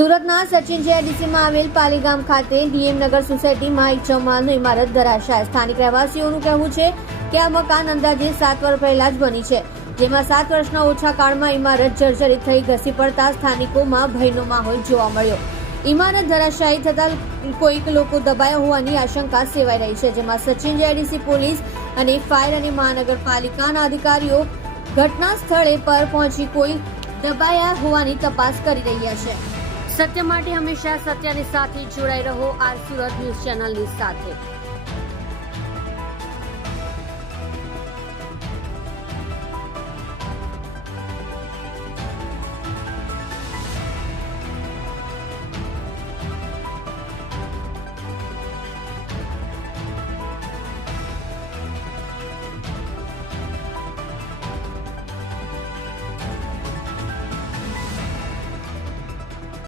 સુરતના સચિન જેઆઈડીસીમાં આવેલ પાલીગામ ખાતે ડીએમનગર સોસાયટીમાં એક ચૌહાણની ઇમારત ધરાશાય. સ્થાનિક રહેવાસીઓનું કહેવું છે કે આ મકાન અંદાજે 7 વર્ષ પહેલા જ બની છે, જેમાં 7 વર્ષના ઓછા કાળમાં ઇમારત જર્જરિત થઈ ઘસી પડતા સ્થાનિકોમાં ભયનો માહોલ જોવા મળ્યો. ઇમારત ધરાશાયી થતા કોઈક લોકો દબાયા હોવાની આશંકા સેવાઈ રહી છે, જેમાં સચિન જેઆઈડીસી પોલીસ અને ફાયર અને મહાનગરપાલિકાના અધિકારીઓ ઘટના સ્થળે પર પહોંચી કોઈ દબાયા હોવાની તપાસ કરી રહ્યા છે. સત્ય માટે હંમેશા સત્યની સાથે જોડાઈ રહો. આ સુરત ન્યૂઝ ચેનલની સાથે.